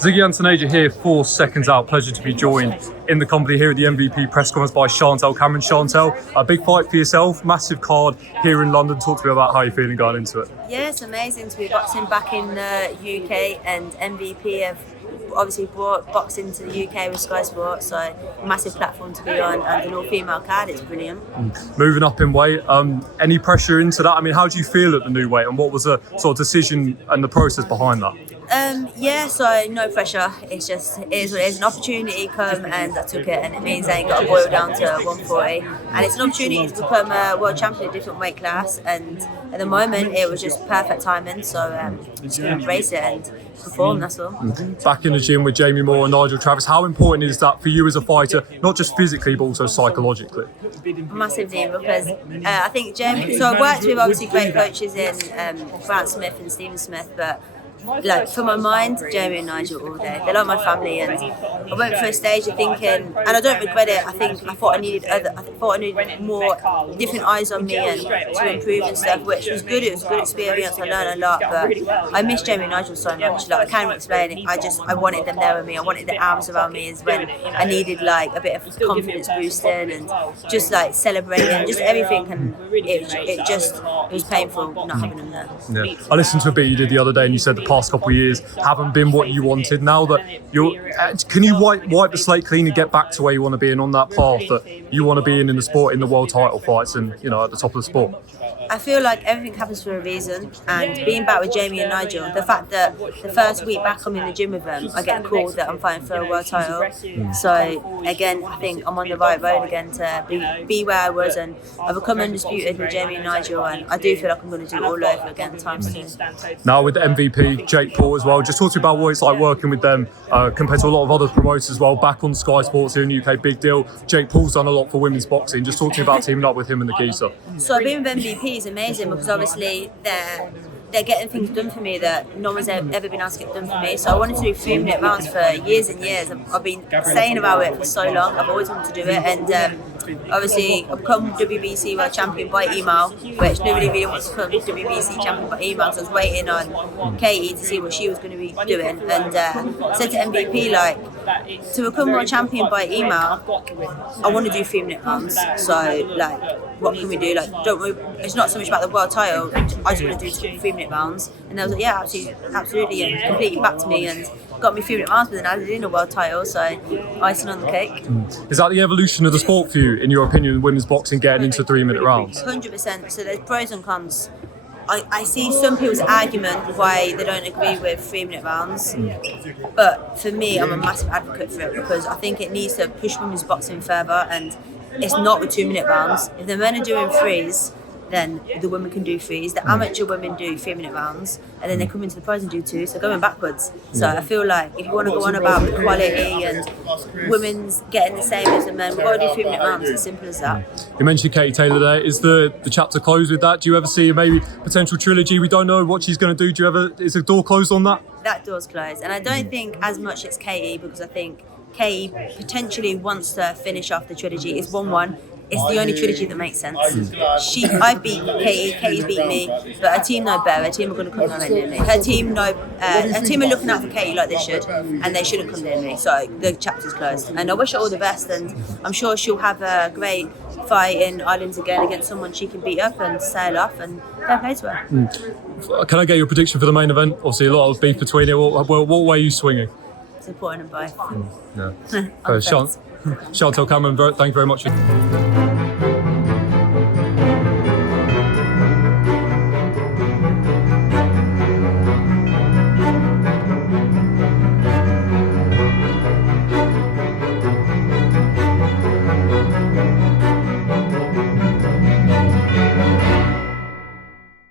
Ziggy Antonasia here, 4 seconds out. Pleasure to be joined in the company here at the MVP press conference by Chantelle Cameron. Chantelle, a big fight for yourself, massive card here in London. Talk to me about how you're feeling going into it. Yeah, it's amazing to be boxing back in the UK, and MVP have obviously brought boxing to the UK with Sky Sports, so a massive platform to be on, and an all-female card. It's brilliant. Moving up in weight, any pressure into that? I mean, how do you feel at the new weight, and what was the sort of decision and the process behind that? Yeah, so no pressure. It's just, it is what it is. An opportunity come and I took it, and it means I ain't got to boil down to 140. And it's an opportunity to become a world champion in a different weight class. And at the moment, it was just perfect timing. So just gonna embrace it and perform. That's all. Back in the gym with Jamie Moore and Nigel Travis. How important is that for you as a fighter, not just physically but also psychologically? Massively, because I think Jamie. So I've worked with obviously great coaches in Grant Smith and Stephen Smith, but like for my mind, Jamie and Nigel all day. They're like my family, and I went through a stage of thinking, and I don't regret it. I thought I needed more different eyes on me and to improve and stuff, which was good. It was a good experience. I learned a lot, but I miss Jamie and Nigel so much. Like, I can't explain it. I wanted them there with me. I wanted the arms around me as when I needed like a bit of confidence boosting and just like celebrating, just everything. And it was painful not having them there. Yeah. I listened to a bit you did the other day, and you said the past couple of years haven't been what you wanted. Now that can you wipe the slate clean and get back to where you want to be and on that path that you want to be in the sport, in the world title fights, and at the top of the sport? I feel like everything happens for a reason, and being back with Jamie and Nigel, the fact that the first week back I'm in the gym with them, I get a call that I'm fighting for a world title. So again, I think I'm on the right road again to be where I was, and I've become undisputed with Jamie and Nigel, and I do feel like I'm going to do it all over again times 2. Now with the MVP, Jake Paul as well, just talk to me about what it's like working with them compared to a lot of other promoters as well, back on Sky Sports here in the UK, big deal. Jake Paul's done a lot for women's boxing. Just talk to me about teaming up with him and the geezer. So being with MVP is amazing, because obviously they're getting things done for me that no one's ever been able to get done for me. So I wanted to do 3-minute rounds for years and years. I've been saying about it for so long. I've always wanted to do it, and obviously I've become WBC World Champion by email, which nobody really wants to become WBC Champion by email, because I was waiting on Katie to see what she was going to be doing, and said to MVP, like, to become World Champion by email, I want to do 3-minute rounds. So like, what can we do? Like, don't worry, it's not so much about the world title. I just want to do 3-minute rounds. And I was like, yeah, absolutely, and completely backed me and got me 3-minute rounds, but then I did in a world title, so icing on the cake. Is that the evolution of the sport for you, in your opinion, in women's boxing, getting into 3-minute rounds? 100%. So there's pros and cons. I see some people's argument why they don't agree with 3-minute rounds, but for me, I'm a massive advocate for it, because I think it needs to push women's boxing further, and it's not with 2-minute rounds. If the men are doing 3s, then the women can do 3s. The amateur women do 3-minute rounds, and then they come into the pros and do 2, so going backwards. So I feel like if you want to go on about equality and women's getting the same as the men, we've got to do 3-minute rounds. It's simple as that. You mentioned Katie Taylor there. Is the chapter closed with that? Do you ever see maybe potential trilogy? We don't know what she's going to do. Is the door closed on that? That door's closed, and I don't think as much it's Katie, because I think Katie potentially wants to finish off the trilogy. It's 1-1. It's the only trilogy that makes sense. I beat Katie, Katie's beat me, but her team know better. Her team are going to come nowhere near me. Her team are looking out for Katie like they should, and they shouldn't come near me. So the chapter's closed, and I wish her all the best, and I'm sure she'll have a great fight in Ireland again against someone she can beat up and sail off, and fair play to her. Can I get your prediction for the main event? Obviously a lot of beef between it. What way are you swinging? It's important in both. Yeah. Chantelle Cameron, thank you very much.